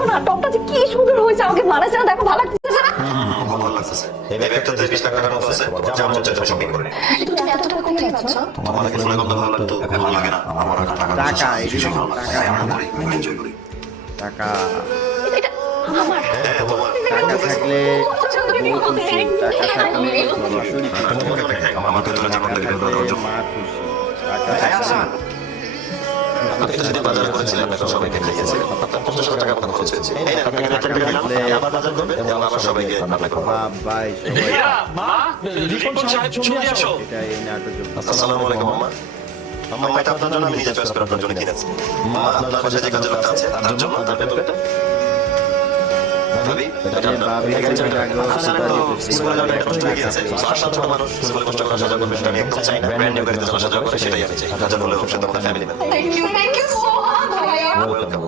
দেখো না টপটা যে কি সুন্দর হয়েছে, আমাকে মানাইছে না, দেখো ভালো লাগছে না? ভালো লাগছে। এই ব্যাগটা 20 লাখ টাকার মতো আছে, যা মন চায় শপিং করে। তুমি এত টাকা কোথায় পাচ্ছ? তোমার কাছে মনে করতে ভালো লাগতো, এখন ভালো লাগে না। আমার টাকা টাকা এই যে ভালো লাগে, টাকা আমরা করি, আমি এনজয় করি। টাকা এটা আমার হ্যাঁ, তোমার টাকা থাকলে বউ খুশি, টাকা থাকলে শ্বশুর খুশি, তোমাকে অনেক থ্যাঙ্ক, আমার তো জানা টাকা লাগে থাকলে দরজা। মা খুশি, টাকা থাকলে আপনি তো যদি বাজারে করেছিলেন, আপনারা সবাইকে খাইয়েছেন। আপনার 50,000 টাকা মতো খরচ হয়েছে। এই নেন, আপনাকে 1,00,000 টাকা দিলাম, আপনি আবার বাজার করবেন এবং আবার সবাইকে আপনার করবেন। বাবাই এটা এই নাটকের আসসালামু আলাইকুম আম্মা। আম্মা, এটা আপনার জন্য আমি নিজে চয়েস করে আপনার জন্য কিনেছি। মা, আপনার পাশে যে কাজের লোকটা আছে তার জন্য তার বেতনটা। ভাবি, এটা আপনার। ভাবি এই কাজের এটা লোকটা। লাগলো, আপনার তো স্কুলে যাওয়ার একটা কষ্ট লেগে আছে। সারা ছোট মানুষ স্কুলে কষ্ট করে সাজা করবে, সেটা আমি একদম চাই না। ব্র্যান্ড নিউ গাড়িতে সাজা করে সেটাই আমি চাই। হাজার হলেও সেটা আমাদের family man. Thank you so much ভাইয়া। ওয়েলকাম।